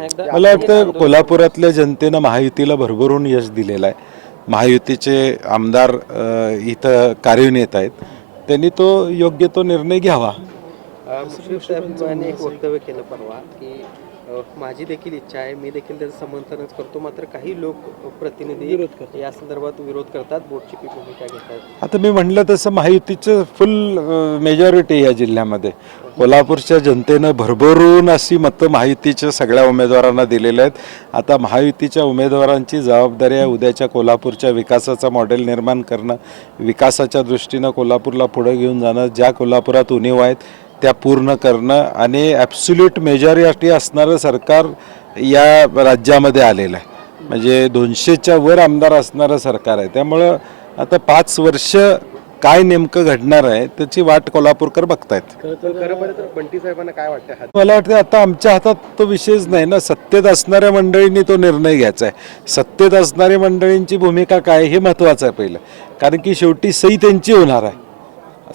पुन्हा एकदा मला वाटतं कोल्हापुरातल्या जनतेनं महायुतीला भरभरून यश दिलेलं आहे. महायुतीचे आमदार अ, इथं कार्यान्वित येत आहेत. त्यांनी तो योग्य तो निर्णय घ्यावा. अ, मुश्रीफ साहेबांनी एक वक्तव्य केलं परवा की माझी देखील इच्छा आहे. मी देखील त्याचं समर्थनच करतो. मात्र काही लोक प्रतिनिधी या संदर्भात विरोध करतात. बोर्डची भूमिका घेतात आता मी म्हटलं तसं महायुतीचं फुल मेजॉरिटी या जिल्ह्यामध्ये. कोल्हापूरच्या जनतेनं भरभरून अशी मतं महायुतीच्या सगळ्या उमेदवारांना दिलेल्या आहेत. आता महायुतीच्या उमेदवारांची जबाबदारी आहे उद्याच्या कोल्हापूरच्या विकासाचा मॉडेल निर्माण करणं. विकासाच्या दृष्टीनं कोल्हापूरला पुढं घेऊन जाणं. ज्या कोल्हापुरात उणीव आहेत त्या पूर्ण करणं आणि ॲब्सुल्यूट मेजॉरिटी असणारं सरकार या राज्यामध्ये आलेलं आहे. म्हणजे दोनशेच्या वर आमदार असणारं सरकार आहे. त्यामुळं आता पाच वर्ष काय नेमकं घडणार आहे त्याची वाट कोल्हापूरकर बघतायत. खरं पाहिलं तर बंटी साहेबांना काय वाटतं? हा मला वाटतं आता आमच्या हातात तो विषयच नाही ना. सत्तेत असणाऱ्या मंडळींनी तो निर्णय घ्यायचा आहे. सत्तेत असणाऱ्या मंडळींची भूमिका काय हे महत्त्वाचं आहे पहिलं. कारण की शेवटी सही त्यांची होणार आहे.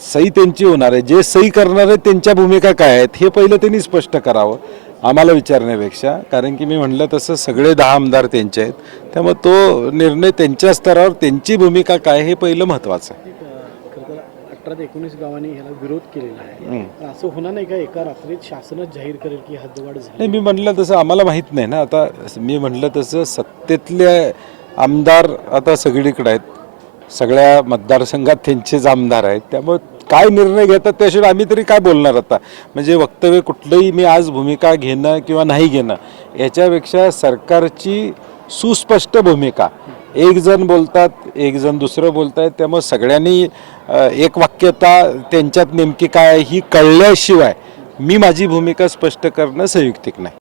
सही त्यांची होणार आहे. जे सही करणार आहेत त्यांच्या भूमिका काय आहेत हे पहिलं त्यांनी स्पष्ट करावं आम्हाला विचारण्यापेक्षा. कारण की मी म्हणलं तसं सगळे दहा आमदार त्यांचे आहेत. त्यामुळे तो निर्णय त्यांच्या स्तरावर त्यांची भूमिका काय हे पहिलं महत्त्वाचं आहे. अठरा ते एकोणीस गावांनी ह्याला विरोध केलेला आहे. असं होणार नाही का? एका रात्रीत शासनच जाहीर करेल की हद्दवाढ झाली. नाही मी म्हटलं तसं आम्हाला माहीत नाही ना. आता मी म्हटलं तसं सत्तेतले आमदार आता सगळीकडे आहेत. सगळ्या मतदारसंघात त्यांचेच आमदार आहेत. त्यामुळे काय निर्णय घेतात त्याशिवाय आम्ही तरी काय बोलणार आता? म्हणजे वक्तव्य कुठलंही मी आज भूमिका घेणं किंवा नाही घेणं याच्यापेक्षा सरकारची सुस्पष्ट भूमिका. एक जण बोलतात एक जण दुसरं बोलतायत. त्यामुळे सगळ्यांनी एक वाक्यता त्यांच्यात नेमकी काय आहे ही कळल्याशिवाय मी माझी भूमिका स्पष्ट करणं संयुक्तिक नाही.